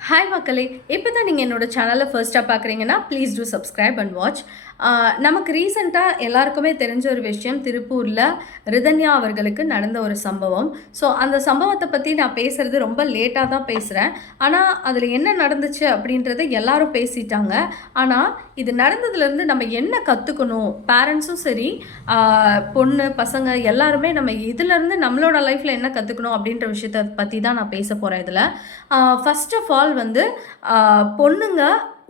Hi மக்களே! இப்போ தான் நீங்க என்னோட சேனல ஃபர்ஸ்ட்டா பார்க்குறீங்கன்னா, please do subscribe and watch. நமக்கு ரீசென்ட்டா எல்லாருக்குமே தெரிஞ்ச ஒரு விஷயம், திருப்பூர்ல ரிதன்யா அவர்களுக்கு நடந்த ஒரு சம்பவம். ஸோ அந்த சம்பவத்த பத்தி நான் பேசுறது ரொம்ப லேட்டா தான் பேசுறேன். ஆனா, அதில என்ன நடந்துச்சு அப்படின்றத எல்லாரும் பேசிட்டாங்க. ஆனா, இது நடந்ததுலேருந்து நம்ம என்ன கத்துக்கணும்? பேரண்ட்ஸும் சரி, ஆ பொண்ணு, பசங்க எல்லாருமே நம்ம இதுலேருந்து நம்மளோட லைஃப்ல என்ன கத்துக்கணும் அப்படின்ற விஷயத்த பத்தி தான் நான் பேச போறேன் இதுல. ஃபர்ஸ்ட் ஆஃப் ஆல் வந்து பொண்ணுங்க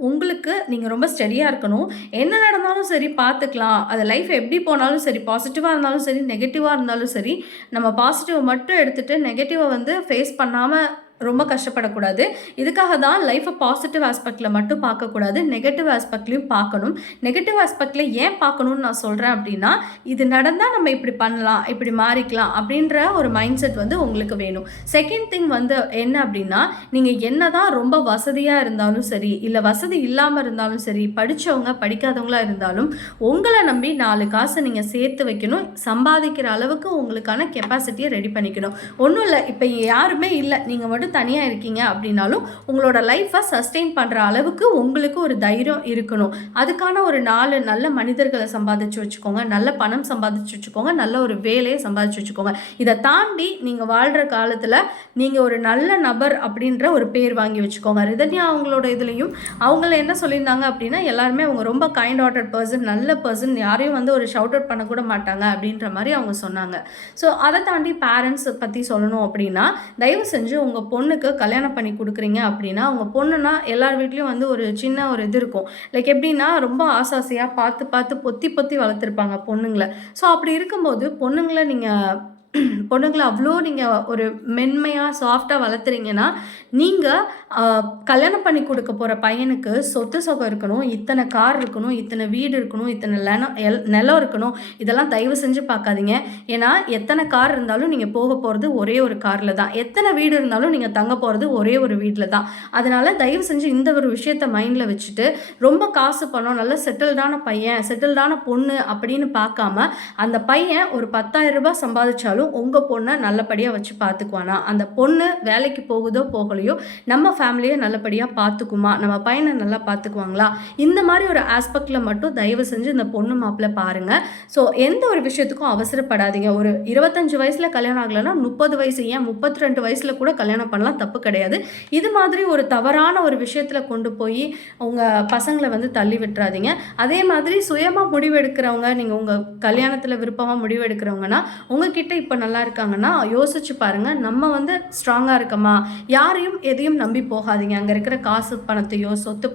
உங்களுக்கு நீங்க ரொம்ப ஸ்டடியா இருக்கணும். என்ன நடந்தாலும் சரி பார்த்துக்கலாம். அது லைஃப் எப்படி போனாலும் சரி, பாசிட்டிவா இருந்தாலும் சரி, நெகட்டிவா இருந்தாலும் சரி, நம்ம பாசிட்டிவ மட்டும் எடுத்துட்டு நெகட்டிவ வந்து ஃபேஸ் பண்ணாம ரொம்ப கஷ்டப்படக்கூடாது. இதுக்காக தான் லைஃப்ப பாசிட்டிவ் ஆஸ்பெக்ட்ல மட்டும் பார்க்கக்கூடாது. நெகட்டிவ் ஆஸ்பெக்ட்லயும் பார்க்கணும். நெகட்டிவ் ஆஸ்பெக்ட்ல ஏன் பார்க்கணும்னு நான் சொல்றேன் அப்படின்னா, இது நடந்தா நம்ம இப்படி பண்ணலாம், இப்படி மாறிக்கலாம் அப்படின்ற ஒரு மைண்ட் செட் வந்து உங்களுக்கு வேணும். செகண்ட் திங் வந்து என்ன அப்படின்னா, நீங்க என்னதான் ரொம்ப வசதியா இருந்தாலும் சரி, இல்ல வசதி இல்லாம இருந்தாலும் சரி, படிச்சவங்க, படிக்காதவங்களா இருந்தாலும், உங்கள நம்பி 4 காசு நீங்க சேர்த்து வைக்கணும். சம்பாதிக்கிற அளவுக்கு உங்களுக்கான கெப்பாசிட்டிய ரெடி பண்ணிக்கணும். ஒண்ணும் இல்ல, இப்ப யாருமே இல்ல. நீங்க மட்டும் தனியா இருக்கீங்க அப்படின்னாலும், உங்களோட லைஃப்ப சஸ்டெயின் பண்ற அளவுக்கு உங்களுக்கு ஒரு தைரியம் இருக்கணும். அதுக்கான ஒரு 4 நல்ல மனிதர்கள சம்பாதிச்சு வச்சுக்கோங்க. நல்ல பணம் சம்பாதிச்சு வச்சுக்கோங்க. நல்ல ஒரு வேலைய சம்பாதிச்சு வச்சுக்கோங்க. இத தாண்டி நீங்க வாழ்ற காலத்துல நீங்க ஒரு நல்ல நபர் அப்படின்ற ஒரு பேர் வாங்கி வச்சுக்கோங்க. ரிதன்யா அவங்களோட இதுலயும் அவங்கள என்ன சொல்லியிருந்தாங்க அப்படின்னா, எல்லாருமே அவங்க ரொம்ப கைண்ட் ஹார்ட்டட் பர்சன், நல்ல பர்சன், யாரையும் வந்து ஒரு ஷவுட் அவுட் பண்ண கூட மாட்டாங்க அப்படின்ற மாரி அவங்க சொன்னாங்க. ஸோ அத தாண்டி பேரண்ட்ஸ் பத்தி சொல்லணும் அப்படின்னா, தயவு செஞ்சு உங்க பொண்ணுக்கு கல்யாணம் பண்ணி குடுக்குறீங்க அப்படின்னா, உங்க பொண்ணுனா எல்லார் வீட்லயும் வந்து ஒரு சின்ன ஒரு இது இருக்கும். லைக் எப்படின்னா, ரொம்ப ஆசாசியா பார்த்து பார்த்து பொத்தி பொத்தி வளர்த்துருப்பாங்க பொண்ணுங்கள. ஸோ அப்படி இருக்கும்போது பொண்ணுங்கள நீங்க பொண்ணுங்கள அவ்வளோ நீங்க ஒரு மென்மையா, சாஃப்ட்டா வளர்த்துறீங்கன்னா, நீங்க அ கல்யாணம் பண்ணி குடுக்க போற பையனுக்கு சொத்து சுகம் இருக்கணும், இத்தன கார் இருக்கணும், இத்தன வீடு இருக்கணும், இத்தன நிலம் இருக்கணும். இதெல்லாம் தயவு செஞ்சு பார்க்காதீங்க. ஏன்னா, எத்தன கார் இருந்தாலும் நீங்க போக போறது ஒரே ஒரு கார்ல தான். எத்தன வீடு இருந்தாலும் நீங்க தங்க போறது ஒரே ஒரு வீட்ல தான். அதனால தயவு செஞ்சு இந்த ஒரு விஷயத்த மைண்ட்ல வச்சுட்டு, ரொம்ப காசு பணம், நல்ல செட்டில்டான பையன், செட்டில்டான பொண்ணு அப்படின்னு பார்க்காம, அந்த பையன் ஒரு ரூ. 10,000 சம்பாதிச்சாலும் உங்க பொண்ண நல்லபடியா வச்சு பார்த்துக்குவானா? அந்த பொண்ணு வேலைக்கு போகுதோ, போகலையோ, நம்ம ஃபேமிலிய நல்லபடியா பார்த்துக்குமா? நம்ம பையன நல்லா பார்த்துக்குவாங்களா? இந்த மாரி ஒரு ஆஸ்பெக்ட்ல மட்டும் தயவு செஞ்சு இந்த பொண்ணு மாப்பிள்ளை பாருங்க. ஸோ எந்த ஒரு விஷயத்துக்கும் அவசரப்படாதீங்க. ஒரு 25 வயசுல கல்யாணம் ஆகலன்னா 30 வயசு, ஏன் 32 வயசுல கூட கல்யாணம் பண்ணலாம், தப்பு கிடையாது. இது மாதிரி ஒரு தவறான ஒரு விஷயத்துல கொண்டு போய் உங்க பசங்கள வந்து தள்ளி விட்டுறாதீங்க. அதே மாதிரி சுயமா முடிவெடுக்கிறவங்க, நீங்க உங்க கல்யாணத்துல விருப்பமா முடிவெடுக்கிறவங்கன்னா, உங்ககிட்ட இப்ப நல்லா இருக்காங்கன்னா, யோசிச்சு பாருங்க. நம்ம வந்து ஸ்ட்ராங்கா இருக்கமா? யாரையும் எதையும் நம்பி போகாதீங்க. அங்க இருக்கிற காசு பணத்தையோ, சொத்து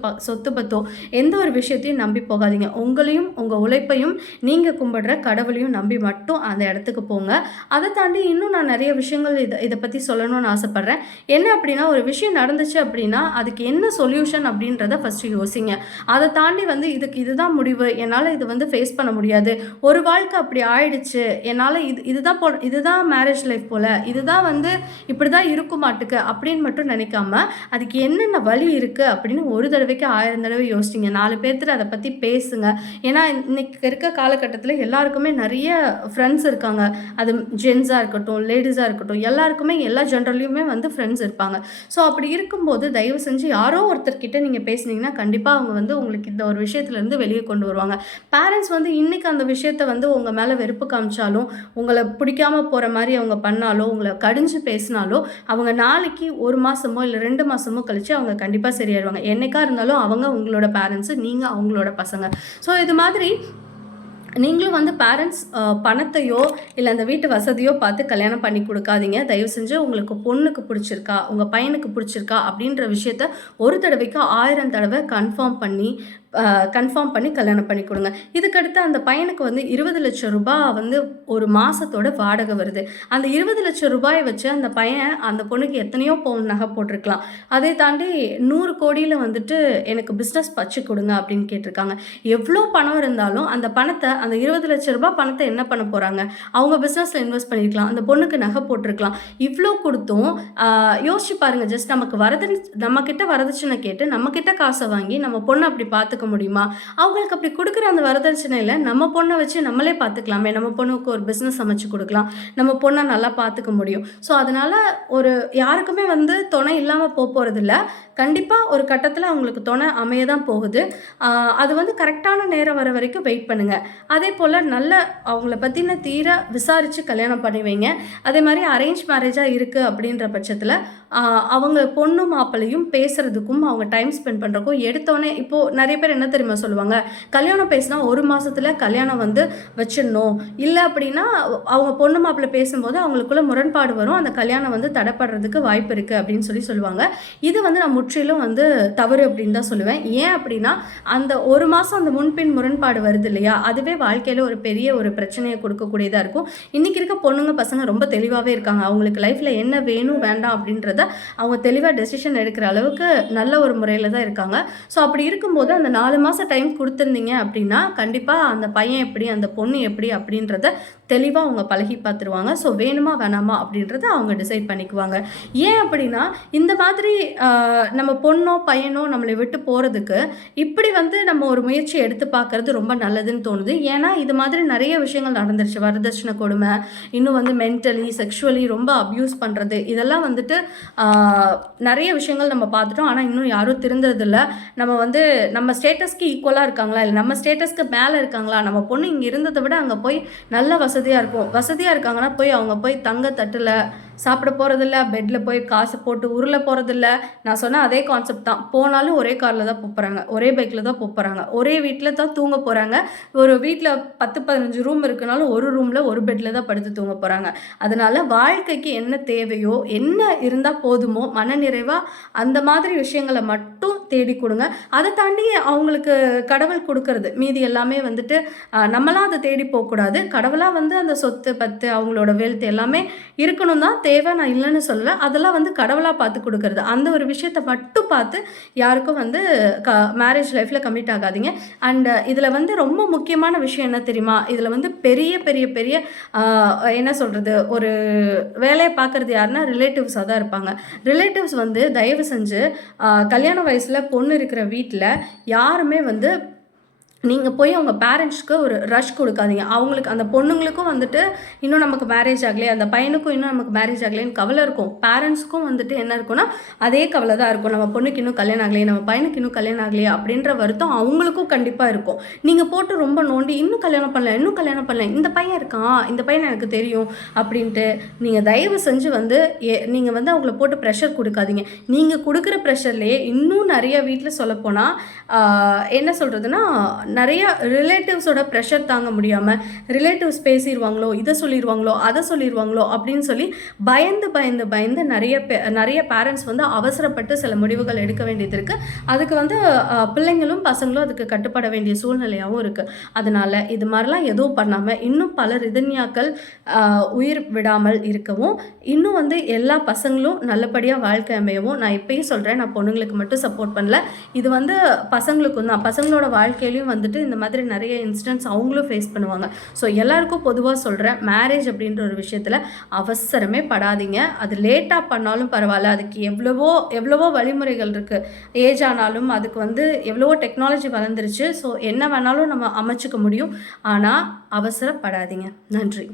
பத்தோ எந்த ஒரு விஷயத்தையும் நம்பி போகாதீங்க. உங்களையும், உங்க உழைப்பையும், நீங்க கும்பிடுற கடவுளையும் நம்பி மட்டும் அந்த இடத்துக்கு போங்க. அத தாண்டி இன்னும் நான் நெறைய விஷயங்கள் இத பத்தி சொல்லணும்னு ஆசைப்படுறேன். என்ன அப்படின்னா, ஒரு விஷயம் நடந்துச்சு அப்படின்னா, அதுக்கு என்ன சொல்யூஷன் அப்படின்றத ஃபர்ஸ்ட் யோசிங்க. அத தாண்டி வந்து இதுதான் முடிவு. என்னால இது வந்து ஃபேஸ் பண்ண முடியாது. ஒரு வாழ்க்கை அப்படி ஆயிடுச்சு. என்னால இதுதான் மேரேஜ் லைஃப் போல. இதுதான் வந்து இப்படிதான் இருக்குமாட்டுக்கு அப்படின்னு மட்டும் நினைக்காம, அதுக்கு என்னென்ன வழி இருக்கு அப்படின்னு ஒரு தடவைக்கு 1000 தடவை யோசிங்க. 4 பேர்த்துட்ட அத பத்தி பேசுங்க. ஏன்னா, இன்னைக்கு இருக்க காலகட்டத்தில எல்லாருக்குமே நெறைய ஃப்ரெண்ட்ஸ் இருக்காங்க. அது ஜென்ஸா இருக்கட்டும், லேடீஸா இருக்கட்டும், எல்லாருக்குமே எல்லா ஜெண்டர்லயுமே வந்து ஃப்ரெண்ட்ஸ் இருப்பாங்க. ஸோ அப்படி இருக்கும்போது தயவு செஞ்சு யாரோ ஒருத்தர்கிட்ட நீங்க பேசுனீங்கன்னா, கண்டிப்பா அவங்க வந்து உங்களுக்கு இந்த ஒரு விஷயத்துலருந்து வெளிய கொண்டு வருவாங்க. பேரண்ட்ஸ் வந்து இன்னைக்கு அந்த விஷயத்த வந்து உங்க மேல வெறுப்பு காமிச்சாலும், உங்கள பிடிக்காம போற மாரி அவங்க பண்ணாலோ, உங்கள கடிஞ்சு பேசினாலோ, அவங்க நாளைக்கு 1 மாசமோ, இல்ல 2 மாசமோ கழிச்சு அவங்க கண்டிப்பா சரியாயிருவாங்க. என்னைக்கா இருந்தாலும் அவங்க உங்களோட பேரண்ட்ஸு, நீங்க அவங்களோட பசங்க. ஸோ இது மாதிரி நீங்களும் வந்து பேரண்ட்ஸ் பணத்தையோ, இல்ல அந்த வீட்டு வசதியோ பார்த்து கல்யாணம் பண்ணி குடுக்காதீங்க. தயவு செஞ்சு உங்களுக்கு பொண்ணுக்கு பிடிச்சிருக்கா, உங்க பையனுக்கு பிடிச்சிருக்கா அப்படின்ற விஷயத்த ஒரு தடவைக்கு 1000 தடவ கன்ஃபார்ம் பண்ணி கல்யாணம் பண்ணி குடுங்க. இதுக்கடுத்து அந்த பையனுக்கு வந்து ரூ. 20,00,000 வந்து ஒரு மாசத்தோட வாடகை வருது. அந்த ரூ. 20,00,000 வச்சு அந்த பையன் அந்த பொண்ணுக்கு எத்தனையோ பவுன் நகை போட்டிருக்கலாம். அதை தாண்டி 100,00,00,000ல வந்துட்டு எனக்கு பிசினஸ் வச்சு குடுங்க அப்படின்னு கேட்டிருக்காங்க. எவ்வளோ பணம் இருந்தாலும் அந்த பணத்த அந்த ரூ. 20,00,000 பணத்த என்ன பண்ண போறாங்க? அவங்க பிசினஸ்ல இன்வெஸ்ட் பண்ணியிருக்கலாம். அந்த பொண்ணுக்கு நகை போட்டிருக்கலாம். இவ்ளோ குடுத்தும் யோசிச்சு பாருங்க. ஜஸ்ட் நமக்கு நம்ம கிட்ட வரதட்சணை கேட்டு நம்ம கிட்ட காச வாங்கி நம்ம பொண்ண அப்படி பார்த்துக்க பார்த்துக்க முடியுமா? அவங்களுக்கு அப்படி கொடுக்குற அந்த வரதட்சணையில் நம்ம பொண்ணை வச்சு நம்மளே பார்த்துக்கலாமே, நம்ம பொண்ணுக்கு ஒரு பிஸ்னஸ் அமைச்சு கொடுக்கலாம், நம்ம பொண்ணை நல்லா பார்த்துக்க முடியும். ஸோ அதனால் ஒரு யாருக்குமே வந்து துணை இல்லாமல் போகிறதில்ல. கண்டிப்பாக ஒரு கட்டத்தில் அவங்களுக்கு துணை அமைய தான் போகுது. அது வந்து கரெக்டான நேரம் வர வரைக்கும் வெயிட் பண்ணுங்கள். அதே போல் நல்ல அவங்கள பற்றின தீர விசாரித்து கல்யாணம் பண்ணி வைங்க. அதே மாதிரி அரேஞ்ச் மேரேஜாக இருக்குது அப்படின்ற பட்சத்தில் அவங்க பொண்ணு மாப்பிள்ளையும் பேசுகிறதுக்கும் அவங்க டைம் ஸ்பெண்ட் பண்ணுறக்கும் எடுத்தோடனே இப்போது நிறைய பேர் என்ன தெரியுமா சொல்லுவாங்க, கல்யாணம் பேசினா 1 மாதத்தில் கல்யாணம் வந்து வச்சிடணும், இல்லை அப்படின்னா அவங்க பொண்ணு மாப்பிள்ளை பேசும்போது அவங்களுக்குள்ள முரண்பாடு வரும், அந்த கல்யாணம் வந்து தடைப்படுறதுக்கு வாய்ப்பு இருக்குது அப்படின்னு சொல்லுவாங்க. இது வந்து நான் முற்றிலும் வந்து தவறு அப்படின்னு தான் சொல்லுவேன். ஏன் அப்படின்னா அந்த 1 மாதம் அந்த முன்பின் முரண்பாடு வருது இல்லையா, அதுவே வாழ்க்கையில் ஒரு பெரிய ஒரு பிரச்சனையை கொடுக்கக்கூடியதாக இருக்கும். இன்றைக்கி இருக்க பொண்ணுங்க பசங்க ரொம்ப தெளிவாகவே இருக்காங்க. அவங்களுக்கு லைஃப்பில் என்ன வேணும் வேண்டாம் அப்படின்றத அவங்க தெளிவாக டெசிஷன் எடுக்கிற அளவுக்கு நல்ல ஒரு முறையில் தான் இருக்காங்க. ஸோ அப்படி இருக்கும்போது அந்த 4 மாதம் டைம் கொடுத்துருந்தீங்க அப்படின்னா கண்டிப்பாக அந்த பையன் எப்படி அந்த பொண்ணு எப்படி அப்படின்றத தெளிவாக அவங்க பழகி பார்த்துருவாங்க. ஸோ வேணுமா வேணாமா அப்படின்றத அவங்க டிசைட் பண்ணிக்குவாங்க. ஏன் அப்படின்னா இந்த மாதிரி நம்ம பொண்ணோ பையனோ நம்மளை விட்டு போகிறதுக்கு இப்படி வந்து நம்ம ஒரு முயற்சி எடுத்து பார்க்கறது ரொம்ப நல்லதுன்னு தோணுது. ஏன்னா இது மாதிரி நிறைய விஷயங்கள் நடந்துருச்சு. வரதட்சணை கொடுமை, இன்னும் வந்து மென்டலி செக்ஷுவலி ரொம்ப அப்யூஸ் பண்ணுறது, இதெல்லாம் வந்துட்டு நிறைய விஷயங்கள் நம்ம பார்த்துட்டோம். ஆனால் இன்னும் யாரும் திருந்துறதில்ல. நம்ம வந்து நம்ம ஸ்டேட்டஸ்க்கு ஈக்குவலாக இருக்காங்களா, இல்லை நம்ம ஸ்டேட்டஸ்க்கு மேலே இருக்காங்களா, நம்ம பொண்ணு இங்கே இருந்ததை விட அங்கே போய் நல்ல வசதியாக இருக்காங்கன்னா போய் அவங்க போய் தங்க தட்டில் சாப்பிட போகிறதில்ல, பெட்டில் போய் காசு போட்டு உருள போகிறதில்ல. நான் சொன்ன அதே கான்செப்ட் தான். போனாலும் ஒரே காரில் தான் போகிறாங்க, ஒரே பைக்கில் தான் போகிறாங்க, ஒரே வீட்டில் தான் தூங்க போகிறாங்க. ஒரு வீட்டில் 10-15 ரூம் இருக்குனாலும் ஒரு ரூமில் ஒரு பெட்டில் தான் படுத்து தூங்க போகிறாங்க. அதனால் வாழ்க்கைக்கு என்ன தேவையோ என்ன இருந்தால் போதுமோ மனநிறைவாக அந்த மாதிரி விஷயங்களை மட்டும் தேடி கொடுங்க. அதை தாண்டி அவங்களுக்கு கடவுள் கொடுக்கறது மீதி எல்லாமே வந்துட்டு நம்மளாம் அதை தேடி போகக்கூடாது. கடவுளாக வந்து அந்த சொத்து பத்து அவங்களோட வெல்த் எல்லாமே இருக்கணும் தான் தேவை, நான் இல்லைன்னு சொல்லலை. அதெல்லாம் வந்து கடவுளாக பார்த்து கொடுக்கறது. அந்த ஒரு விஷயத்தை மட்டும் பார்த்து யாருக்கும் வந்து மேரேஜ் லைஃப்பில் கமிட் ஆகாதீங்க. அண்ட் இதில் வந்து ரொம்ப முக்கியமான விஷயம் என்ன தெரியுமா, இதில் வந்து பெரிய பெரிய பெரிய என்ன சொல்கிறது, ஒரு வேலையை பார்க்குறது யாருன்னா ரிலேட்டிவ்ஸாக தான் இருப்பாங்க. ரிலேட்டிவ்ஸ் வந்து தயவு செஞ்சு கல்யாண வயசில் பொண்ணு இருக்கிற வீட்டில் யாருமே வந்து நீங்கள் போய் அவங்க பேரண்ட்ஸ்க்கு ஒரு ரஷ் கொடுக்காதீங்க. அவங்களுக்கு அந்த பொண்ணுங்களுக்கும் வந்துட்டு இன்னும் நமக்கு மேரேஜ் ஆகலையே, அந்த பையனுக்கும் இன்னும் நமக்கு மேரேஜ் ஆகலைன்னு கவலை இருக்கும். பேரண்ட்ஸ்க்கும் வந்துட்டு என்ன இருக்குன்னா அதே கவலை தான் இருக்கும். நம்ம பொண்ணுக்கு இன்னும் கல்யாணம் ஆகலையே, நம்ம பையனுக்கு இன்னும் கல்யாணம் ஆகலையே அப்படின்ற வருத்தம் அவங்களுக்கும் கண்டிப்பாக இருக்கும். நீங்கள் போட்டு ரொம்ப நோண்டி இன்னும் கல்யாணம் பண்ணல, இந்த பையன் இருக்கான், இந்த பையன் எனக்கு தெரியும் அப்படின்ட்டு நீங்கள் தயவு செஞ்சு வந்து நீங்கள் வந்து அவங்கள போட்டு ப்ரெஷர் கொடுக்காதீங்க. நீங்கள் கொடுக்குற ப்ரெஷர்லேயே இன்னும் நிறைய வீட்டில் சொல்லப்போனால் என்ன சொல்கிறதுனா நிறைய ரிலேட்டிவ்ஸோட ப்ரெஷர் தாங்க முடியாமல் ரிலேட்டிவ்ஸ் பேசிடுவாங்களோ, இதை சொல்லிடுவாங்களோ, அதை சொல்லிடுவாங்களோ அப்படின்னு சொல்லி பயந்து நிறைய பேரண்ட்ஸ் வந்து அவசரப்பட்டு சில முடிவுகள் எடுக்க வேண்டியது இருக்குது. அதுக்கு வந்து பிள்ளைங்களும் பசங்களும் அதுக்கு கட்டுப்பட வேண்டிய சூழ்நிலையாகவும் இருக்குது. அதனால் இது மாதிரிலாம் எதுவும் பண்ணாமல் இன்னும் பல ரிதன்யாக்கள் உயிர் விடாமல் இருக்கவும், இன்னும் வந்து எல்லா பசங்களும் நல்லபடியாக வாழ்க்கை அமையவும் நான் இப்பயும் சொல்கிறேன். நான் பொண்ணுங்களுக்கு மட்டும் சப்போர்ட் பண்ணல, இது வந்து பசங்களுக்கும் தான். பசங்களோட வாழ்க்கையிலையும் வந்துட்டு இந்த மாதிரி நிறைய இன்சிடென்ட்ஸ் அவங்களும் ஃபேஸ் பண்ணுவாங்க. ஸோ எல்லாருக்கும் பொதுவாக சொல்கிறேன், மேரேஜ் அப்படின்ற ஒரு விஷயத்தில் அவசரமே படாதீங்க. அது லேட்டாக பண்ணாலும் பரவாயில்ல, அதுக்கு எவ்வளவோ வழிமுறைகள் இருக்குது. ஏஜ் ஆனாலும் அதுக்கு வந்து எவ்வளவோ டெக்னாலஜி வளர்ந்துருச்சு. ஸோ என்ன வேணாலும் நம்ம அமைச்சிக்க முடியும். ஆனால் அவசரப்படாதீங்க. நன்றி.